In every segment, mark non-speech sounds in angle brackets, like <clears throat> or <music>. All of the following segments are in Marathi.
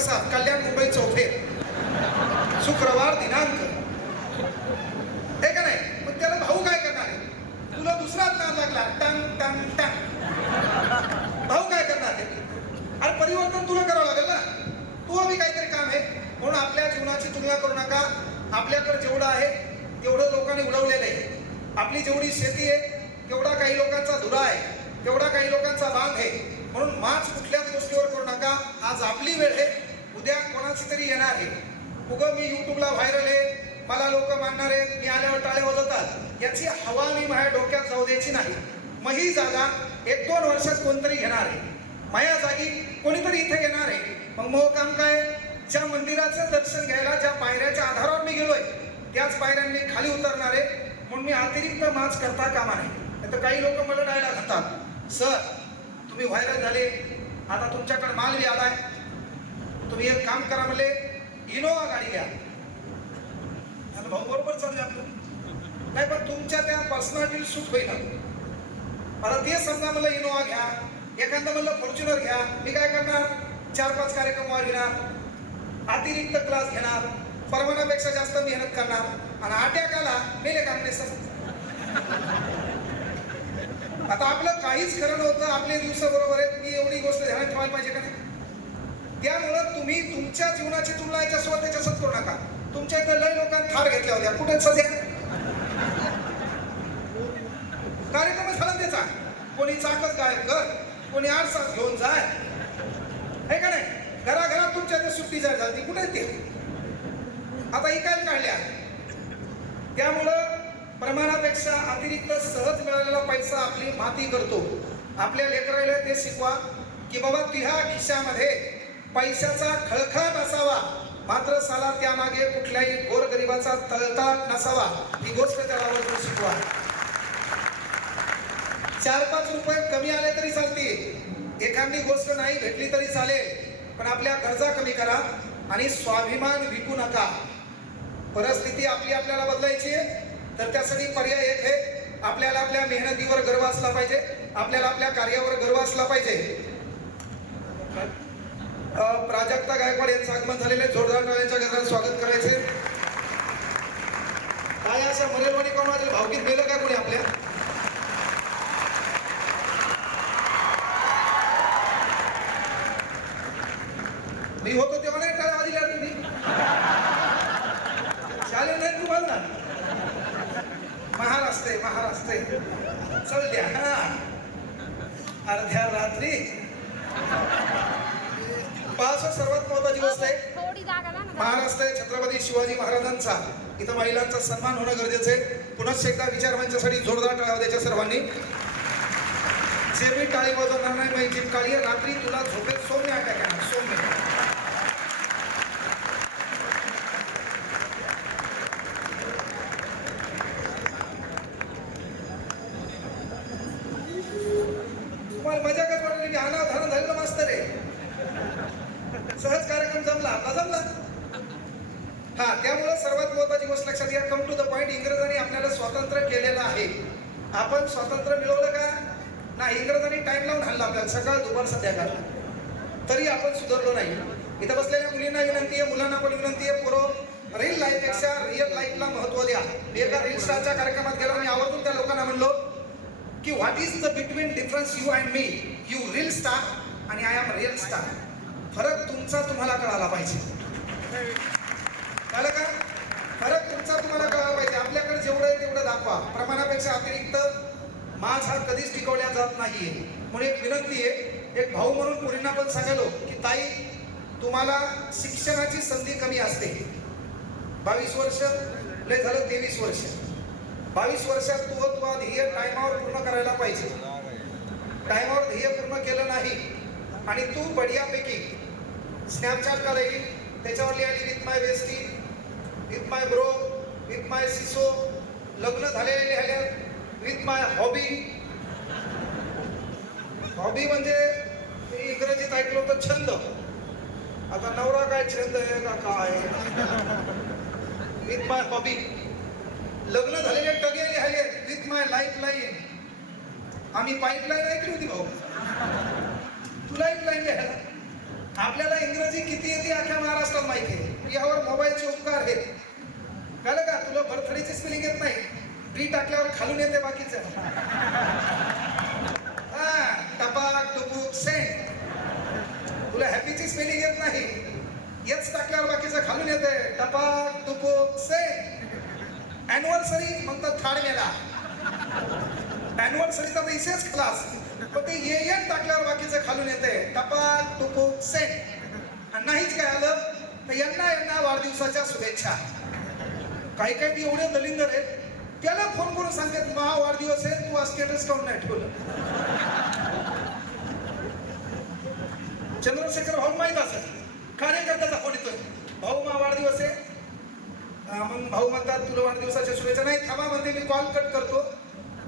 प्रसाद कल्याण मुंबई चौथे. शुक्रवार दिनांक. हे का नाही? मग त्याला भाऊ काय करणार आहे? तुला दुसराच नाव लागला. टंग टंग टंग. भाऊ काय करणार आहे? अरे परिवर्तन तुला करावं लागेल ना. तू बी काहीतरी काम आहे. म्हणून आपल्या जीवनाची तुलना करू नका. आपल्याकडे जेवढं आहे तेवढं लोकांनी उडवलेलं आहे. आपली जेवढी शेती आहे तेवढा काही लोकांचा धुरा आहे. तेवढा काही लोकांचा बांध आहे. म्हणून माच कुठल्याच गोष्टीवर करू नका. आज आपली वेळ आहे. उद्या कोणाची तरी येणार आहे. उगं मी युट्यूबला व्हायरल आहे. मला लोक मानणार आहेत. मी आल्यावर टाळे वाजवतात. याची हवा मी माझ्या डोक्यात जाऊ द्यायची नाही. मग ही जागा एक दोन वर्षात कोणतरी घेणार आहे. माया जागी कोणीतरी इथे येणार आहे. मग मग काम काय? ज्या मंदिराचं दर्शन घ्यायला ज्या पायऱ्याच्या आधारावर मी गेलोय त्याच पायऱ्यांनी खाली उतरणार आहे. म्हणून मी अतिरिक्त माच करता कामा नाही तर काही लोक मला डायला घातात सर तुम्ही व्हायरल झाले. आता तुमच्याकडे माल बी आलाय. तुम्ही एक काम करा म्हणले इनोवा गाडी घ्या. भाऊ बरोबर चालले आपलं नाही पण तुमच्या त्या पर्सनॅलिटी सूट होईना. मला ते समजा मला इनोवा घ्या. एखादं म्हणलं फॉर्च्युनर घ्या. मी काय करणार? चार पाच कार्यक्रम घेणार अतिरिक्त क्लास घेणार. परवानापेक्षा जास्त मेहनत करणार. आणि आट्याकाला मेले काम आता आपलं काहीच खरं नव्हतं. आपले दिवस बरोबर आहेत. मी एवढी गोष्ट ध्यानात ठेवायला पाहिजे का नाही? त्यामुळं तुम्ही तुमच्या जीवनाची तुलना याच्यासोबत त्याच्यासोबत करू नका. तुमच्या इथं लय लोकांनी थार घेतल्या होत्या. कुठे सध्या? कार्यक्रम झाला त्याचा कोणी चाकच गायब कर कोणी आरसाच घेऊन जाय. हे का नाही? घराघरात तुमच्या इथे सुट्टी जाय झाली कुठे ते? आता इकायला काढल्या? त्यामुळं प्रमाणापेक्षा अतिरिक्त सहज मिळालेला पैसा आपली माती करतो. आपल्या लेकराला ते शिकवा की बाबा तुझ्या खिशामध्ये पैशाचा खळखळाट असावा. मात्र साला त्यामागे कुठल्याही गोरगरिबाचा तळताट नसावा. ही गोष्ट त्याला शिकवा. चार पाच रुपये कमी आले तरी चालतील. एखादी गोष्ट नाही भेटली तरी चालेल. पण आपल्या गरजा कमी करा आणि स्वाभिमान विकू नका. परिस्थिती आपली आपल्याला बदलायची आहे. तर त्यासाठी पर्याय एक आहे. आपल्याला आपल्या मेहनतीवर गर्व असला पाहिजे. आपल्याला आपल्या कार्यावर गर्व असला पाहिजे. प्राजक्ता गायकवाड यांचं आगमन झालेलं आहे. जोरदार टाळ्यांच्या गजरात स्वागत करायचे काय असं मरेलवाणी कोण भावगीत गेलं काय कोणी आपल्या मी होतो तेव्हा नाही टाळ्या वाजल्या तुम्ही चालेल नाही तुम्हाला महाराष्ट्र आहे, महाराष्ट्र आहे. चल द्या हा अर्ध्या रात्री पाच सर्वात महत्वाची गोष्ट आहे थोडी जागा द्या ना महाराष्ट्र आहे छत्रपती शिवाजी महाराजांचा इथं महिलांचा सन्मान होणं गरजेचं आहे. पुनश्च एकदा विचारमंचासाठी जोरदार टाळ्या द्यायच्या सर्वांनी. जे मी टाळी वाजवणार नाही माहिती काळी रात्री तुला झोपेत सोने अटॅक येणार सौम्य तुम्हाला मजा करत वाटली की आना धारण झालेलं मास्तर आहे सहज कार्यक्रम जमला आपला जमला हा त्यामुळे सर्वात महत्वाची गोष्ट लक्षात घ्या कम टू द पॉइंट इंग्रजांनी आपल्याला स्वातंत्र्य केलेलं आहे आपण स्वातंत्र्य मिळवलं का नाही इंग्रजांनी टाइम लावून हल्ला आपल्याला सकाळ दुपार संध्याकाळ तरी आपण सुधारलो नाही इथं बसलेल्या मुलींना विनंती आहे मुलांना पण विनंती आहे पुरो रील लाईफपेक्षा रिअल लाईफला महत्त्व द्या मी एका रील स्टारच्या कार्यक्रमात गेलो आणि आवर्जून त्या लोकांना म्हणलो is the between difference you and me you reel star आणि आय एम रिअल स्टार फरक तुमचा तुम्हाला कळाला पाहिजे. कळलं का? फरक तुमचा तुम्हाला कळाला पाहिजे. आपल्याकडे जेवढं आहे तेवढं दाखवा. प्रमाणापेक्षा अतिरिक्त माज हा कधीच टिकवल्या जात नाहीये. म्हणून एक विनंती आहे एक भाऊ म्हणून मुलींना पण सांगालो की ताई तुम्हाला शिक्षणाची संधी कमी असते. बावीस वर्ष लय झालं तेवीस वर्ष. बावीस वर्षात तू तुझा ध्येय टायमावर पूर्ण करायला पाहिजे. टायमावर ध्येय पूर्ण केलं नाही आणि तू बढियापैकी स्नॅपचॅट करायची त्याच्यावर लिहिली with my bestie with my bro with my sis लग्न झालेले लिहायला विथ माय हॉबी हॉबी म्हणजे मी इंग्रजीत ऐकलं होतं छंद. आता नवरा काय छंद आहे का काय? विथ माय हॉबी लग्न झालेले टगेले आहे विथ माय लाईफ लाईन आम्ही पाईपलाईन ऐकली होती भाऊ. तू लाईफ लाईन घ्यायला. आपल्याला इंग्रजी किती येते अख्ख्या महाराष्ट्रात माहिती आहे. यावर मोबाईलचे उपकार आहेत. कळलं का? तुला बर्थडेची स्पेलिंग येत नाही. डी टाकल्यावर खालून येते बाकीचं. हा टपाक टुपूक सेंट तुला हॅपीची स्पेलिंग येत नाही. येच टाकल्यावर बाकीचं खालून येते. टपाक टुपूक सेंट अॅनिव्हर्सरी म्हणतात थाड गेला अॅनिव्हर्सरीचा तर इसेच क्लास पण ते ये येत टाकल्यावर बाकीचं खालून येते टपा टुपूक सेट. आणि नाहीच काय आलं तर यांना यांना वाढदिवसाच्या शुभेच्छा. काही काही ती एवढे दलिंदर आहेत त्याला फोन करून सांगतात महा वाढदिवस आहे तू आज स्टेटस काऊन नाही ठेवलं. चंद्रशेखर भाऊ माहीत असेल. कार्यकर्त्याचा फोन येतोय. भाऊ महा वाढदिवस आहे मग भाऊ म्हणतात तुला वाढदिवसाच्या शुभेच्छा. नाही थांबा म्हणते मी कॉल कट करतो.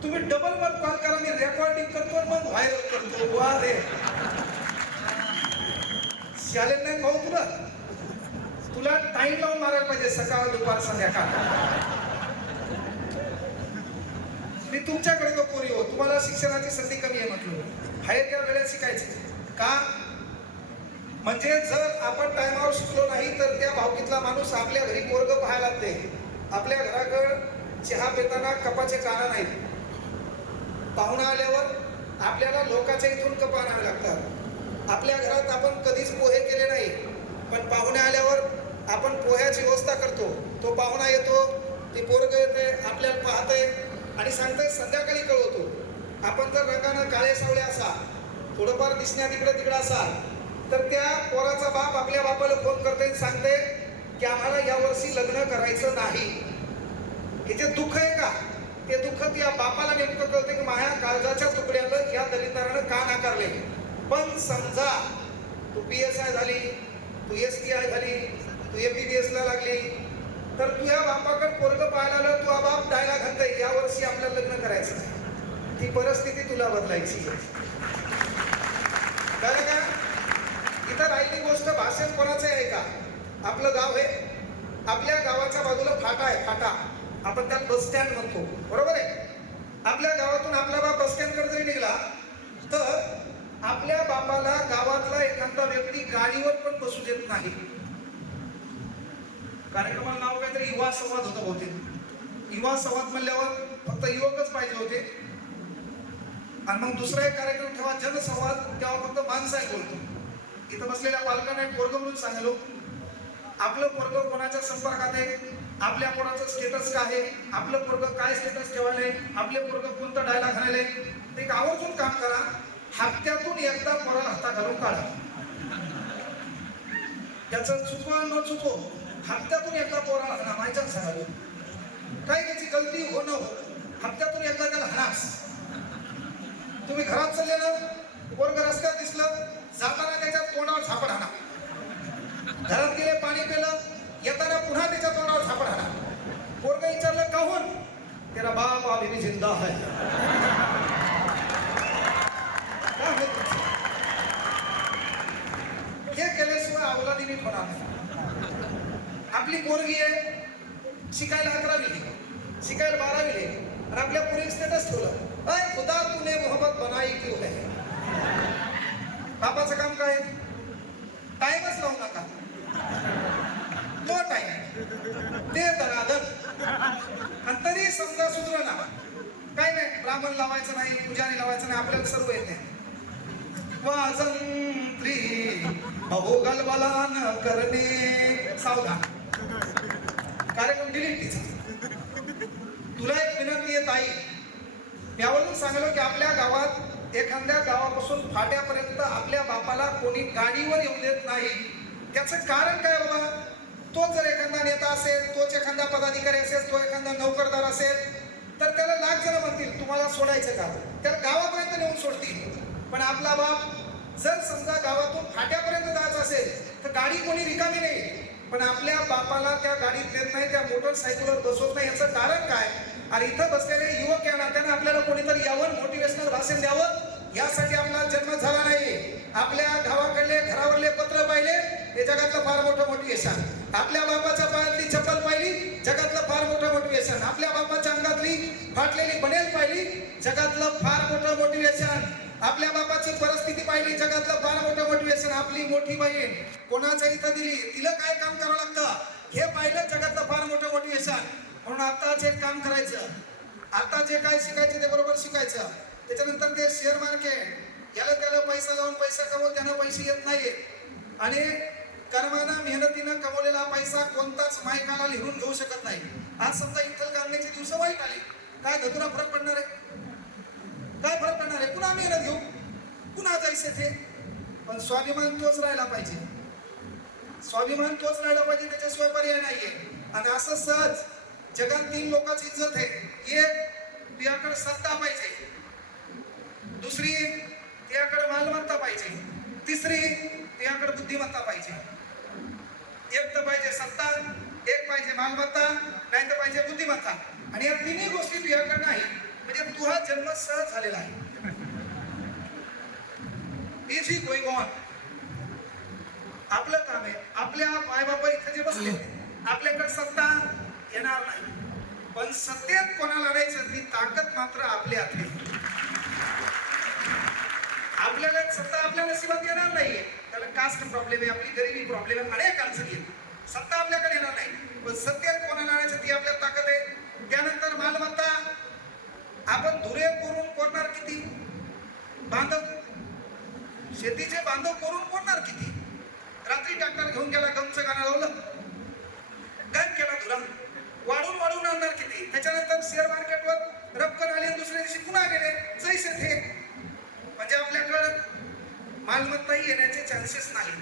तुम्ही डबल वर कॉल करा मी रेकॉर्डिंग करतो मग व्हायरल करतो. वा रे. चालेल नाही भाऊ तुला. तुला टाइम लावून मारायला पाहिजे सकाळ दुपार संध्याकाळ. मी तुमच्याकडे तो पोरी हो तुम्हाला शिक्षणाची संधी कमी आहे म्हटलो. आहे त्या वेळेत शिकायची. का? म्हणजे जर आपण टायमावर शिकलो नाही तर त्या भावकीतला माणूस आपल्या घरी पोरग पाहायला लागते. आपल्या घराकडं चहा पिताना कपाचे काना नाहीत. पाहुणा आल्यावर आपल्याला लोकांच्या इथून कपा आणावे लागतात. आपल्या घरात आपण कधीच पोहे केले नाही पण पाहुणे आल्यावर आपण पोह्याची व्यवस्था करतो. तो पाहुणा येतो ती पोरग येते आपल्याला पाहतंय आणि सांगतंय संध्याकाळी कळवतो. आपण जर रंगानं काळे सावळे असा थोडंफार दिसण्यात इकडे तिकडे असाल तर त्या पोराचा बाप आपल्या बापाला फोन करते सांगते की आम्हाला यावर्षी लग्न करायचं नाही. हे जे दुःख आहे का? ते दुःख त्या बापाला नेमकं कळते की माझ्या काळजाच्या तुकड्याला या दलितारानं का नाकारले पण समजा तू पी एस आय झाली तू एस टी आय झाली तू एम बी बी एसला लागली तर तुझ्या बापाकडे पोरगं पाहायला आलं तू बाप डायला घालतय या वर्षी आपल्याला लग्न करायचं. ती परिस्थिती तुला बदलायची आहे राहिली गोष्ट भाषण कोणाचं आहे का? आपलं गाव हे आपल्या गावाच्या बाजूला फाटा आहे फाटा. आपण त्याला बस स्टँड म्हणतो. बरोबर आहे? आपल्या गावातून आपला बाप बस स्टँडकडे जरी निघाला तर आपल्या बापाला गावातला एखादा व्यक्ती गाडीवर पण बसू देत नाही. कार्यक्रमाला नाव काहीतरी युवा संवाद होता बहुतेक. युवा संवाद म्हणल्यावर फक्त युवकच पाहिजे होते. आणि मग दुसरा एक कार्यक्रम ठेवा जनसंवाद तेव्हा फक्त माणसं बोलतो. इथं बसलेल्या पालकांना एक पोरग म्हणून सांगलो आपलं पोरग कोणाच्या संपर्कात आहे? आपल्या पोराचं स्टेटस काय आहे? आपलं पोरग काय स्टेटस ठेवायला आपले पोरग कोणतं डायला घालायला ते एक आवर्जून काम करा. हप्त्यातून एकदा पोराला हाता घालून काढा. त्याचं चुको न चुको हप्त्यातून एकदा पोराला हाणा. माहिती सांगालो काय त्याची गलती हो न हो हप्त्यातून एकदा त्याला हाणास. तुम्ही घरात चालले ना वर्ग रस्त्यात दिसलं जाताना त्याच्या तोंडावर झापड हाणा. घरात गेले पाणी पेलं येताना पुन्हा त्याच्या तोंडावर झापड हाणा. पोरग विचारलं काहून? तेरा बाप अभी भी जिंदा है हे केल्याशिवाय अवलादी नीट होणार नाही. आपली पोरगी आहे शिकायला अकरावी शिकायला बारावी आणि आपल्या पुरी स्टेटस ठेवलं. अय खुदा तूने मोहब्बत बनाई क्यों है? बापाचं काम काय? टाइमच लावू नका. तो टाइम ते दरादर आणि तरी समजा सुधर ना काय नाही ब्राह्मण लावायचं नाही पुजारी लावायचं नाही आपल्याला सर्व येते वाजंत्री अहो गलबलान करणे. सावधान. कार्यक्रम डिलीट तिचा तुला एक विनंती आहे ताई. यावरून सांगलो की आपल्या गावात एखाद्या गावापासून फाट्यापर्यंत आपल्या बापाला कोणी गाडीवर येऊ देत नाही. त्याचं कारण काय बाबा? तो जर एखादा नेता असेल तोच एखादा पदाधिकारी असेल तो एखादा नोकरदार असेल तर त्याला लाख जण म्हणतील तुम्हाला सोडायचं का? त्याला गावापर्यंत नेऊन सोडतील. पण आपला बाप जर समजा गावातून फाट्यापर्यंत जायचं असेल तर गाडी कोणी रिकामी नाही. पण आपल्या बापाला त्या गाडीत देत नाही त्या मोटरसायकलवर बसवत नाही याचं कारण काय? आणि इथं बसलेले युवक या नात्याने आपल्याला कोणीतरी यावं मोटिवेशनल भाषण द्यावं? यासाठी आपला जन्म झाला नाही. आपल्या गावाकडले घरावरले पत्र पाहिले हे जगातलं फार मोठं मोटिवेशन आपल्या बापाच्या पायातली चप्पल पाहिली जगातलं फार मोठं मोटिवेशन आपल्या बापाच्या अंगातली फाटलेली बनेल पाहिली जगातलं फार मोठं मोटिवेशन आपल्या बापाची परिस्थिती पाहिली जगातलं फार मोठं मोटिवेशन आपली मोठी बहीण कोणाच्या इथं दिली तिला काय काम करावं लागतं? हे पाहिलं जगातलं फार मोठं मोटिवेशन म्हणून आता जे काम करायचं. आता जे काय शिकायचं ते बरोबर शिकायचं. त्याच्यानंतर ते शेअर मार्केट याला त्याला पैसा लावून पैसा कमवून त्यांना पैसे येत नाही आणि कर्मानं मेहनतीनं कमवलेला पैसा कोणताच मायकाला लिहून घेऊ शकत नाही. आज समजा इथल काढण्याचे दिवस वाईट आले. काय धतुरा फरक पडणार आहे? काय फरक पडणार आहे? पुन्हा मेहनत घेऊ. पुन्हा जायचं ते पण स्वाभिमान तोच राहिला पाहिजे. स्वाभिमान तोच राहिला पाहिजे त्याच्याशिवाय पर्याय नाहीये. आणि असं सहज जगात तीन लोकांची इज्जत आहे. एक तुझ्याकडे सत्ता पाहिजे. दुसरी त्याकडे मालमत्ता पाहिजे. तिसरी त्याकडे बुद्धिमत्ता पाहिजे. एक तर पाहिजे सत्ता एक पाहिजे मालमत्ता नाही तर पाहिजे बुद्धिमत्ता. आणि या तिन्ही गोष्टी तुझ्याकडे नाही म्हणजे तुझा जन्म सहज झालेला आहे. इझी गोईंग ऑन आपलं काम आहे. आपल्या मायबापा इथे जे बसले आपल्याकडे सत्ता येणार नाही. पण सत्तेत कोणाला आणायचं ती ताकद मात्र आपली आहे. आपल्याला सत्ता आपल्या नशिबात येणार नाहीये. त्याला कास्ट प्रॉब्लेम आहे आपली गरिबी प्रॉब्लेम आहे अनेक अडचणी आहेत. सत्ता आपल्याकडे येणार नाही. पण सत्तेत कोणाला आणायचं ती आपल्या ताकद आहे. त्यानंतर मालमत्ता. आपण धुरे करून कोरणार किती? बांधव. शेतीचे बांधव करून कोरणार किती? रात्री ट्रॅक्टर घेऊन गेला गमचं गाणं लावलं. गन केला धुरा. वाढून वाढून आणणार किती? त्याच्यानंतर शेअर मार्केटवर रक्कन आली दुसऱ्या दिवशी पुन्हा गेले. जैसे थे म्हणजे आपल्याकडं मालमत्ताही येण्याचे चान्सेस नाही.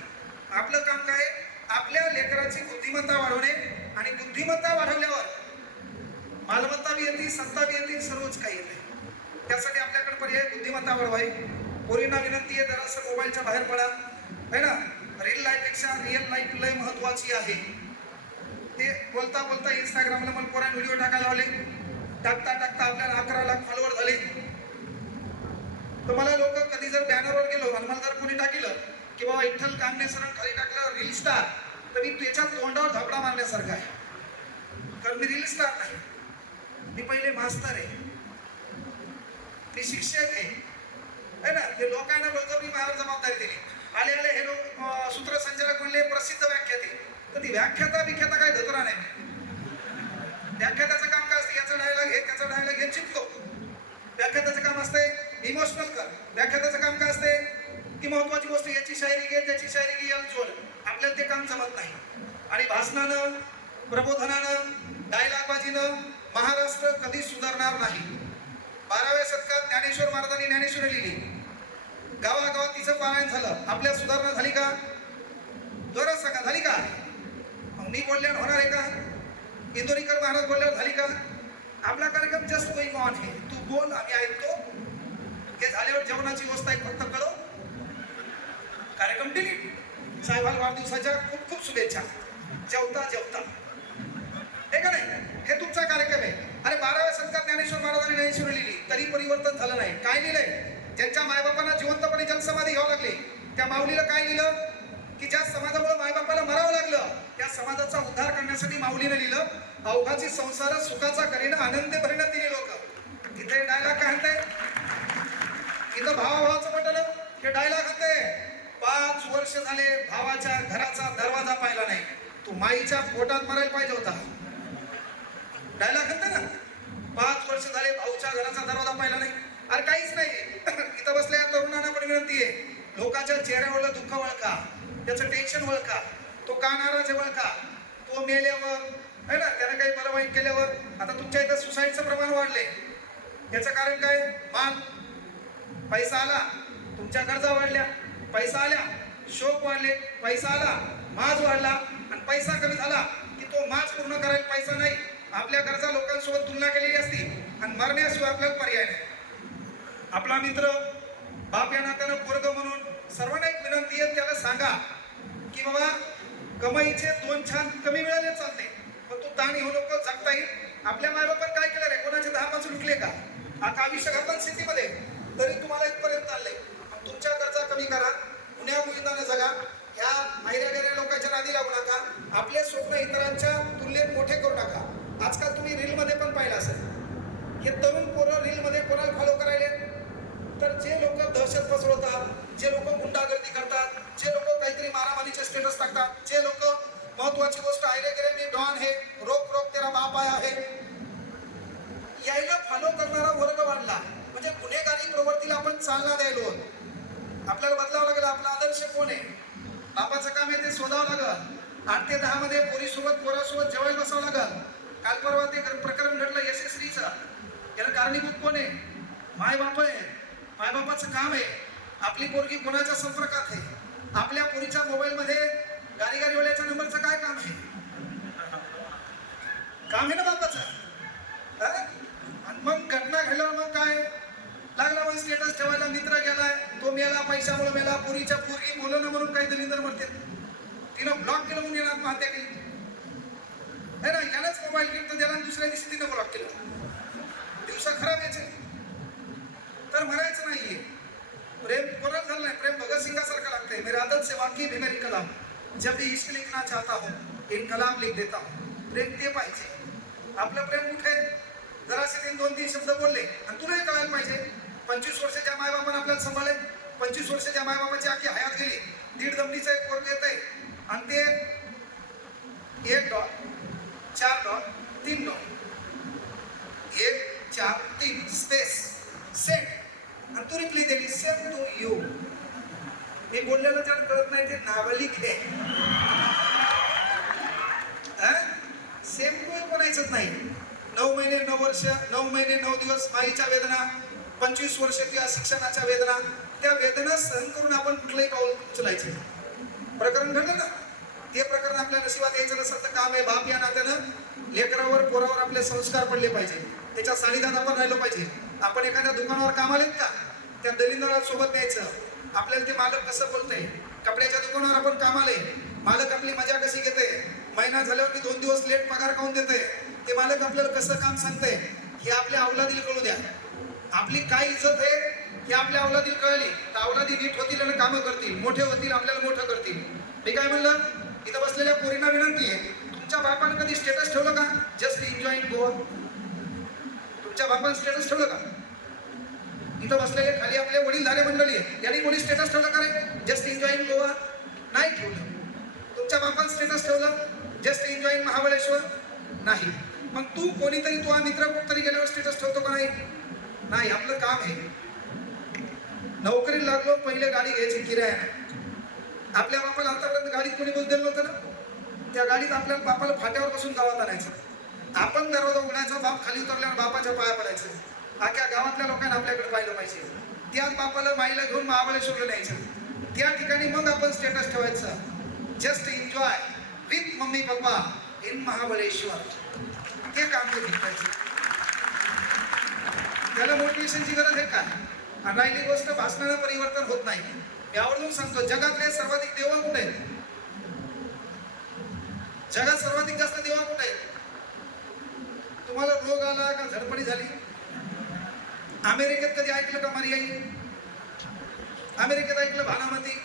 आपलं काम काय? आपल्या लेकराची बुद्धिमत्ता वाढवणे आणि बुद्धिमत्ता वाढवल्यावर मालमत्ता बी येतील सत्ता बी येतील सर्वच काही येते त्यासाठी आपल्याकडे पर्याय बुद्धिमत्ता वाढवावी. पोरींना विनंती आहे जरासं मोबाईलच्या बाहेर पडा. है ना? रील लाईफपेक्षा रिअल लाईफ लय महत्वाची आहे. ते बोलता बोलता इंस्टाग्रामला मला पोरान व्हिडिओ टाकायला लावले. टाकता टाकता आपल्याला अकरा लाख फॉलोअर झाले. तर मला लोक कधी जर बॅनरवर गेलो आणि मला जर कोणी टाकलं की बाबा विठ्ठल कामने सरण खाली टाकलं रील स्टार तर मी त्याच्या तोंडावर धापडा मारण्यासारखा आहे. कारण मी रील स्टार नाही. मी पहिले मास्तर आहे. मी शिक्षक आहे. है ना? ते लोकांना बळजबरी माझ्यावर जबाबदारी दिली. आले आले हे लोक सूत्रसंचालक म्हणले प्रसिद्ध व्याख्याते तर ती व्याख्याता विख्याता काय धतरा नाही. व्याख्याताचं काम काय असतं? याचं डायलॉग हे त्याचा डायलॉग हे चिपतो व्याख्याताचं काम असतंय इमोशनल कर व्याख्याताचं काम काय असते की महत्वाची गोष्ट याची शायरी घे त्याची शायरी घे याला जोड. आपल्याला ते काम जमत नाही. आणि भाषणानं प्रबोधनानं डायलॉगबाजीनं महाराष्ट्र कधी सुधारणार नाही. बाराव्या शतकात ज्ञानेश्वर महाराजांनी ज्ञानेश्वरी लिहिली. गावागावात तिचं पारायण झालं. आपल्या सुधारणा झाली का? जोरात सांगा झाली का? मग मी बोलल्यावर होणार आहे का? इंदोरीकर महाराज बोलल्यावर झाली का? आपला कार्यक्रम जस्ट गोईंग ऑन आहे. तू बोल आम्ही ऐकतो. हे झाल्यावर जेवणाची व्यवस्था आहे फक्त कळव कार्यक्रम डिलीट साहेबाला वाढदिवसाच्या खूप खूप शुभेच्छा. जेवता जेवता. हे का नाही? हे तुमचा कार्यक्रम आहे. अरे बाराव्या शतकात ज्ञानेश्वर महाराजांनी ज्ञानेश्वर लिहिली तरी परिवर्तन झालं नाही. काय लिहिलंय? ज्यांच्या मायबापांना जिवंतपणे जनसमाधी घ्यावं लागली त्या माऊलीला काय लिहिलं? की ज्या समाजामुळे मायबापाला मरावं लागलं त्या समाजाचा उद्धार करण्यासाठी माऊलीने लिहिलं अवघाची संसार सुखाचा करीन आनंद भरीन दिली लोक. तिथे डायलॉग काय म्हणते इथं भावाभावाचं म्हटलं हे डायलॉग म्हणते पाच वर्ष झाले भावाच्या घराचा दरवाजा पाहिला नाही. तू माईच्या पोटात मरायला पाहिजे होता. डायलॉग म्हणते ना? पाच वर्ष झाले भाऊच्या घराचा दरवाजा पाहिला नाही. अरे काहीच नाही. <clears throat> इथं बसल्या तरुणांना पण विनंती आहे. लोकांच्या चेहऱ्यावरलं दुःख वळका. त्याचं टेन्शन वळका. तो का नाराज आहे वळका? तो मेल्यावर है ना? त्यानं काही मला वाईट केल्यावर. आता तुमच्या इथं सुसाईडचं प्रमाण वाढले याचं कारण काय? मान. पैसा आला तुमच्या गरजा वाढल्या पैसा आल्या शोक वाढले पैसा आला माज वाढला आणि पैसा कमी झाला की तो माज पूर्ण करायला पैसा नाही. आपल्या गरजा लोकांसोबत तुलना केलेली असती आणि मरण्याशिवाय आपल्याला पर्याय नाही. आपला मित्र बाप या नात्यानं पोरग म्हणून सर्वांना एक विनंती आहे त्याला सांगा की बाबा कमाईचे दोन छान कमी मिळाले चालते पण तू ताण येऊ नको जगता येईल. आपल्या मायबापान काय केलं रे? कोणाचे दहा पाच लुटले का? आता आयुष्य पण स्थितीमध्ये तरी तुम्हाला इथपर्यंत चाललंय. तुमच्या गरजा कमी करा. पुण्या मुलींना जगा. ह्या मायऱ्या गेल्या लोकांच्या नादी लागू नका. आपले स्वप्न इतरांच्या तुलनेत मोठे करू नका. आजकाल तुम्ही रीलमध्ये पण पाहिलं असेल. हे तरुण पोरं रीलमध्ये कोणाला फॉलो करायले? तर जे लोक दहशत पसरवतात जे लोक गुंडागर्दी करतात जे लोक काहीतरी मारामारीचे स्टेटस टाकतात जे लोक महत्वाची गोष्ट आहे रे गेले मी डॉन हे रोक रोक तेरा बाप आहे. यायला फॉलो करणारा वर्ग वाढला. म्हणजे गुन्हेगारी प्रवृत्तीला आपण चालना द्यायलो. आपल्याला बदलावं लागेल आपला आदर्श कोण आहे? बापाचं काम आहे ते शोधावं लागल. आठ ते दहा मध्ये पोरीसोबत पोरासोबत जेवायला बसावं लागल. काल परवा ते प्रकरण घडलं यशस्वीचं याला कारणीभूत कोण आहे? माय बाप आहे. मायबापाचं काम आहे. आपली पोरगी कोणाच्या संपर्कात आहे. आपल्या पोरीच्या मोबाईलमध्ये गाडी गाडीवाल्याच्या नंबरचं काय काम आहे? <laughs> काम आहे ना बापाचं? आणि मग घटना घडल्यावर मग काय? लागला मग स्टेटस ठेवायला मित्र गेलाय. तो मेला पैशामुळे मेला. पुरीच्या पोरगी मुलं म्हणून काही दलिंदर म्हणते तिनं ब्लॉक केलं म्हणून येणार आत्महत्या केली. है ना यालाच मोबाईल घेतला त्याला दुसऱ्या दिवशी तिनं ब्लॉक केलं. दिवसा खराब यायचे. तर म्हणायचं नाहीये. प्रेम कोणाला झालं नाही? प्रेम भगतसिंगासारखं लागतंय. मेरे आदत से वाकई भी मेरी कलाम. जब भी इश्क लिखना चाहता हूँ कलाम लिख देता हूँ. प्रेम ते पाहिजे. आपलं प्रेम कुठे आहे? जरासे तीन दोन तीन शब्द बोलले आणि तुलाही कळायला पाहिजे. पंचवीस वर्षाच्या ज्या मायबापानं आपल्याला सांभाळले. पंचवीस वर्षाच्या ज्या मायबापाची आखी हयात गेली. दीड दमडीचं एक पोरग येत आहे आणि ते एक डॉट चार डॉट तीन डॉट एक चार तीन. स्पेस सेट आणि तू रिप्ली दिली सेम टू यू हे बोललेलं ज्याला कळत नाही ते नावलिक आहे. सेम टू म्हणायचंच नाही. नऊ महिने नऊ वर्ष नऊ महिने नऊ दिवस माईच्या वेदना पंचवीस वर्ष किंवा शिक्षणाच्या वेदना त्या वेदना सहन करून आपण कुठलंही पाऊल उचलायचे प्रकरण घडलं ना ते प्रकरण आपल्या नशिबात यायचं नसेल तर काम आहे बाप या नात्यानं लेकरावर पोरावर आपले संस्कार पडले पाहिजे. त्याच्या सानिध्यात आपण राहिलो पाहिजे. आपण एखाद्या दुकानावर काम आलेत का? त्या दलिंदराला सोबत न्यायचं. आपल्याला ते मालक कसं बोलतंय? कपड्याच्या दुकानावर आपण कामाले. मालक आपली मजा कशी घेते महिना झाल्यावर मी दोन दिवस लेट पगार काऊन देते ते मालक आपल्याला कसं काम सांगतंय हे आपल्या अवलादीला कळू द्या. आपली काय इज्जत आहे हे आपल्या अवलादीला कळली तर अवलादी नीट होतील आणि कामं करतील मोठे होतील आपल्याला मोठं करतील. मी काय म्हणलं इथं बसलेल्या पोरींना विनंती आहे तुमच्या बापानं कधी स्टेटस ठेवलं का? जस्ट एन्जॉईंग गोवा तुमच्या बापानं स्टेटस ठेवलं का? इथं बसलेले खाली आपले वडीलधारे मंडळी आहे यांनी कोणी स्टेटस ठेवलं का रे? जस्ट एन्जॉईंग गोवा नाही ठेवलं. तुमच्या बापानं स्टेटस ठेवलं? Just enjoying Mahabaleshwar? नाही. मग तू कोणीतरी तुझा मित्र कुठतरी गेल्यावर स्टेटस ठेवतो का नाही? नाही आपलं काम आहे. नोकरी लागलो पहिले गाडी घ्यायची किराया आपल्या बापाला आतापर्यंत गाडीत कोणी बस नव्हतं ना? त्या गाडीत आपल्या बापाला फाट्यावर बसून गावात आणायचं. आपण दरवाजा उघडायचा बाप खाली उतरल्यावर बापाच्या पाया पडायचं. अख्या गावातल्या लोकांना आपल्याकडे पाहिलं पाहिजे. त्याच बापाला माईला घेऊन महाबळेश्वरला न्यायचं. त्या ठिकाणी मग आपण स्टेटस ठेवायचं. Just enjoy with mummy papa in Mahabaleshwar. ते काम ते त्याला मोटिवेशनची गरज आहे काय आणि राहिली गोष्ट भाषणानं परिवर्तन होत नाही. मी आवर्जून सांगतो जगातले सर्वाधिक देवा कुठे आहेत? जगात सर्वाधिक जास्त देवा कुठे आहेत? तुम्हाला रोग आला का झडपडी झाली? अमेरिकेत कधी ऐकलं का मर्याई? अमेरिकेत ऐकलं भानामती?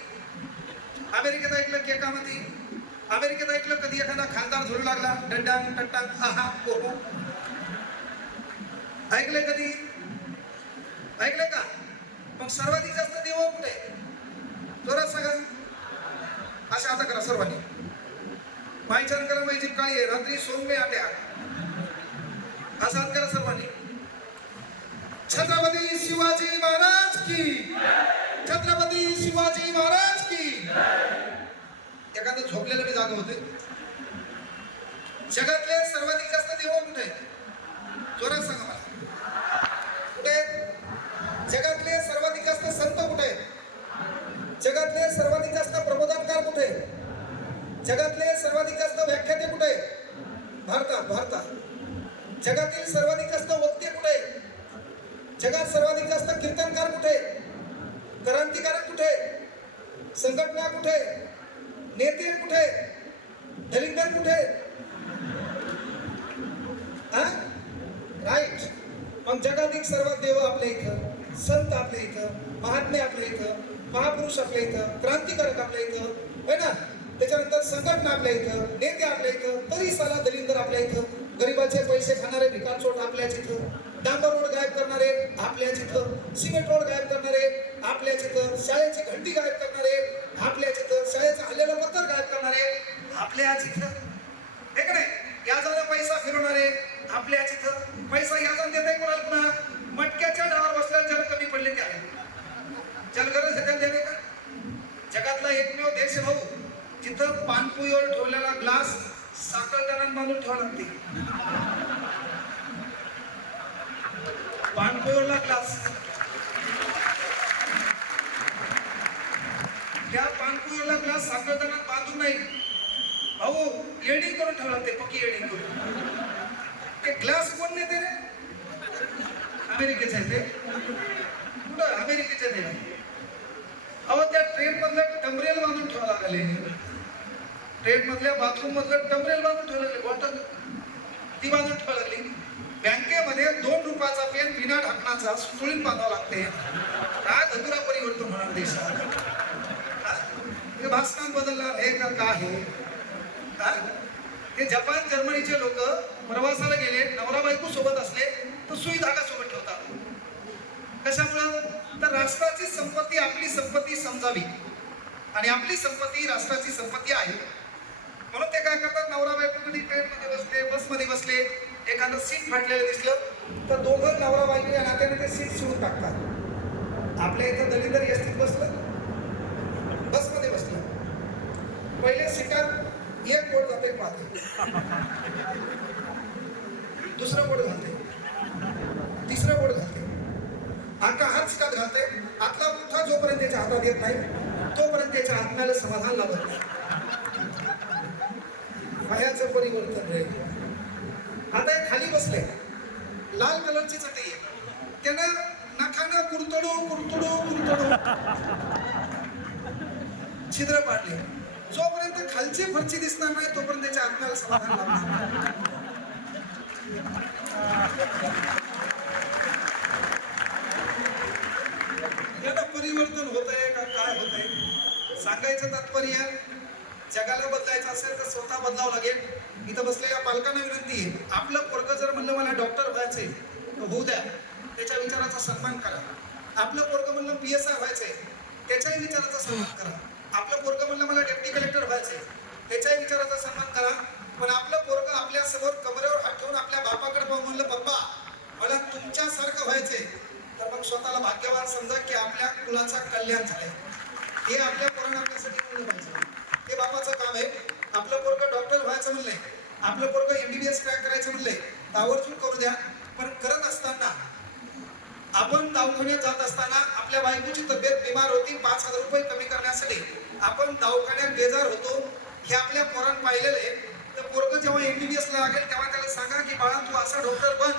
अमेरिकेत ऐकलं केकामती? अमेरिकेत ऐकलं कधी एखादा खासदार झुरू लागला? डंडांग टट्टांग आहा ओहो हो. ऐकलंय कधी? ऐकलंय का? मग सर्वाधिक जास्त देव कुठे? जोरात सांगा. अशा आता करा सर्वांनी. माईच्या करा माहिती काळी आहे. रात्री सोमने आट्या. असा हात करा सर्वांनी. छत्रपती शिवाजी महाराज की. छत्रपती शिवाजी महाराज की. एखादं झोपलेलं मी जागा होते. जगातले सर्वाधिक जास्त देव कुठे जोरात सांगा मला. कुठे जगातले सर्वाधिक जास्त संत कुठे जगातले सर्वाधिक जास्त प्रबोधनकार कुठे जगातले सर्वाधिक जास्त व्याख्याते कुठे भारतात भारतात. जगातील सर्वाधिक जास्त वक्ते कुठे जगात सर्वाधिक जास्त कीर्तनकार कुठे क्रांतिकारक कुठे संघटना कुठे नेते कुठे? दलिंदर कुठे? राईट मग जगाधिक सर्वात देव आपल्या इथं संत आपल्या इथं महात्मे आपल्या इथं महापुरुष आपल्या इथं क्रांतिकारक आपल्या इथं है ना? त्याच्यानंतर संघटना आपल्या इथं नेते आपल्या इथं तरी साला दलिंदर आपल्या इथं गरिबाचे पैसे खाणारे भिकारचोट आपल्याच इथं डांबर रोड गायब करणारे आपल्याच इथं सिमेंट रोड गायब करणारे आपल्याच इथं शाळेची घंटी गायब करणारे आपल्याच इथं शाळेचं हल्लेलं पत्र गायब करणारे आपल्याच इथं. हे का नाही? याजाने पैसा फिरवणारे आपल्याच इथं. पैसा याजान देत आहे कोणाला पुन्हा? मटक्याच्या डावावर बसल्यावर जल कमी पडले ते आहे. जलगरज हे देणे का? जगातला एकमेव देश भाऊ. जिथं पानपोईवर ठेवलेला ग्लास साखळदारात बांधून ठेवा लागते. पानपोईवरला ग्लास त्या पानपोईवरला ग्लास साखळदारात बांधून नाही भाऊ येडी करून ठेवलं लागते पक्की येडी करून. ते ग्लास कोण नेते रे? अमेरिकेचे आहे ते. कुठं? अमेरिकेचे ते. अहो त्या ट्रेन मधलं टमरेल बांधून ठेवा लागले. ट्रेन मधल्या बाथरूम मधलं टमरेल बांधून ठेवलं लागले. बॉटल ती बांधून ठेवा लागली. बँकेमध्ये दोन रुपयाचा पेन बिना ढाकणाचा सुळीत बांधावा लागते. काय धंदुरा परिवर्तन होणार देशात? हा? हे भाषणात बदलणार हे का काय आहे ते जपान जर्मनीचे लोक प्रवासाला गेले नवरा बायको सोबत असले तर सुई धागा सोबत ठेवतात. कशामुळं? तर राष्ट्राची संपत्ती आपली संपत्ती समजावी. आणि आपली संपत्ती राष्ट्राची संपत्ती आहे. म्हणून ते काय करतात? नवरा बायको कधी ट्रेनमध्ये बसले बसमध्ये बसले एखादं सीट फाटलेलं दिसलं तर दोघं नवरा बायको या नात्याने ते सीट सोडून टाकतात. आपल्या इथं दलिंदर एसटीत बसलं? बसमध्ये बसलं. पहिले सीटात एक बोट जाते पाहते दुसरं बोट घालते तिसरं बोट घालते आता हात शिकात घालते आतला पुठा जोपर्यंत त्याच्या हातात येत नाही तोपर्यंत त्याच्या आत्म्याला समाधान लाभत नाही. परिवर्तन रे. आता हे खाली बसले लाल कलरची चटई आहे. त्यानं नखानं कुरतडू कुरतडू कुरतडू. छिद्र पाडले. जोपर्यंत खालची फरची दिसणार नाही तोपर्यंत त्याच्या आत्म्याला समाधान परिवर्तन होत आहे का? काय होत आहे सांगायचं तात्पर्य जगाला बदलायचं असेल तर स्वतः बदलावं लागेल. इथं बसलेल्या पालकांना विनंती आहे आपलं पोरग जर म्हणलं मला डॉक्टर व्हायचंय तर होऊ द्या. त्याच्या विचाराचा सन्मान करा. आपलं पोरग म्हणलं पी एस आय व्हायचंय त्याच्याही विचाराचा सन्मान करा. आपलं पोरग म्हणलं मला डेप्टी कलेक्टर व्हायचंय. त्याच्याही विचाराचा सन्मान करा. पण आपलं पोरग आपल्यासमोर कमरेवर हात ठेवून आपल्या बापाकडे पाहून म्हणलं पप्पा मला तुमच्यासारखं व्हायचंय. तर मग स्वतःला भाग्यवान समजा की आपल्या कुलाचा कल्याण झालंय. हे आपल्या पोरानं आपल्यासाठी म्हणलं पाहिजे. हे बापाचं काम आहे. आपलं पोरग डॉक्टर व्हायचं म्हणलंय. आपलं पोरग एमबीबीएस क्रॅक करायचं म्हणलंय. तर आवर्जून करू द्या. पण करत असताना आपण दवाखान्यात जात असताना आपल्या बायकोची तब्येत बिमार होती. पाच हजार रुपये कमी करण्यासाठी आपण दवाखान्यात बेजार होतो हे आपल्या पोरान पाहिलेलं आहे. तर पोरग जेव्हा एमबीबीएस ला लागेल तेव्हा त्याला सांगा की बाळा तू असा डॉक्टर बन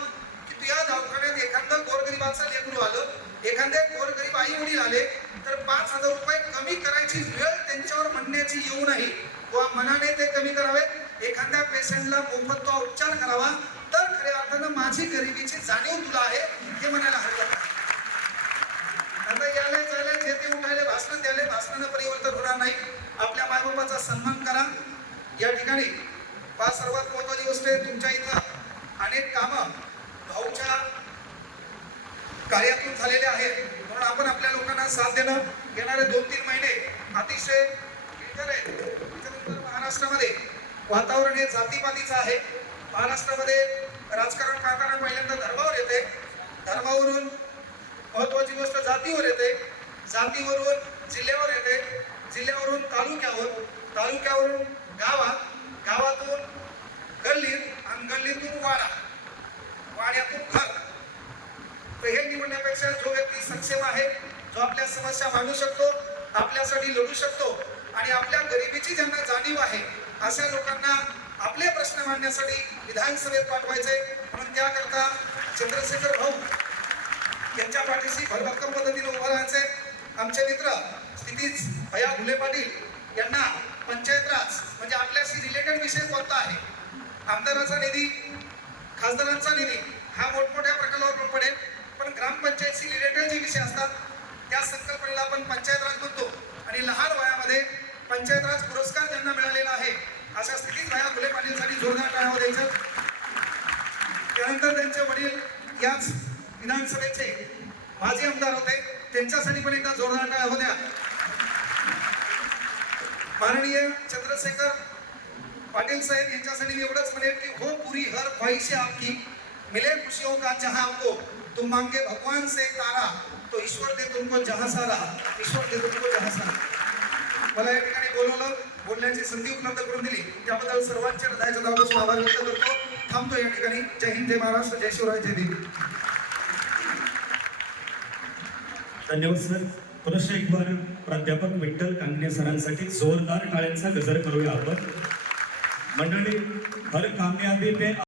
की तुझ्या या दवाखान्यात एखादं गोरगरिबाचं लेकरू आलं. एखाद्या गोरगरीब आई वडील आले तर पाच हजार रुपये कमी करायची वेळ त्यांच्यावर म्हणण्याची येऊ नाही. किंवा मनाने ते कमी करावेत. एखाद्या पेशंटला मोफत तो उपचार करावा. तर खऱ्या अर्थानं माझी गरिबीची जाणीव तुला आहे. हे म्हणायला हरकत नाही आता याले चाले जे ते उठायले भाषण द्याले परिवर्तन होणार नाही. आपल्या मायबापाचा सन्मान करा. या ठिकाणी पाच सर्वात महत्वाची गोष्ट आहे तुमच्या इथं अनेक कामं भाऊच्या कार्यातून झालेले आहेत. म्हणून आपण आपल्या लोकांना साथ देणं येणारे दोन तीन महिने अतिशय महाराष्ट्रामध्ये वातावरण हे जातीपातीचं आहे. महाराष्ट्रामध्ये राजकारण पाहताना पहिल्यांदा धर्मावर येते. धर्मावरून महत्वाची गोष्ट जातीवर येते. जातीवरून जिल्ह्यावर येते. जिल्ह्यावरून तालुक्यावर तालुक्यावरून गावात गावातून गल्लीत आणि गल्लीतून वाडा वाड्यातून घर. तर हे निवडण्यापेक्षा जो व्यक्ती सक्षम आहे जो आपल्या समस्या मांडू शकतो आपल्यासाठी लढू शकतो आणि आपल्या गरिबीची ज्यांना जाणीव आहे अशा लोकांना आपले प्रश्न मांडण्यासाठी विधानसभेत पाठवायचे. म्हणून त्याकरता चंद्रशेखर भाऊ यांच्या पाठीशी भरभक्कम पद्धतीने उभं राहायचे. आमचे मित्र स्थितीच भया घुले पाटील यांना पंचायत राज म्हणजे आपल्याशी रिलेटेड विषय कोणता आहे? आमदाराचा निधी खासदारांचा निधी हा मोठमोठ्या प्रकल्पावर पडेल. पण ग्रामपंचायतशी रिलेटेड जे विषय असतात त्या संकल्पनेला आपण पंचायत राज म्हणतो. आणि लहान वयामध्ये पंचायत राज पुरस्कार त्यांना मिळालेला आहे. अशा स्थितीत भया भुले पाटीलसाठी जोरदार टाळावं द्यायचं. त्यानंतर त्यांचे वडील याच विधानसभेचे माजी आमदार होते. त्यांच्यासाठी पण एकदा जोरदार टाळ्या होत्या. माननीय चंद्रशेखर पाटील साहेब यांच्यासाठी मी एवढंच म्हणेन की हो पुरी हर ख्वाहिश आपकी. मिले खुशियों हो का जहां आपको? तुम मांगे भगवान से तारा. तो ईश्वर दे तुमको जहां सारा. ईश्वर दे तुमको जहां सारा. मला या ठिकाणी बोलवलं बोलण्याची संधी उपलब्ध करून दिली. त्याबद्दल सर्वांच्या हृदयाच्या दाबापासून आभार व्यक्त करतो. थांबतो या ठिकाणी. जय हिंद जय महाराष्ट्र जय शिवराय जय देवी धन्यवाद सर. पुनश्च एक बार प्राध्यापक विठ्ठल कांगणे सरांसाठी जोरदार टाळ्यांचा गजर करूया आपण. मंडळी हर कामयाबी पे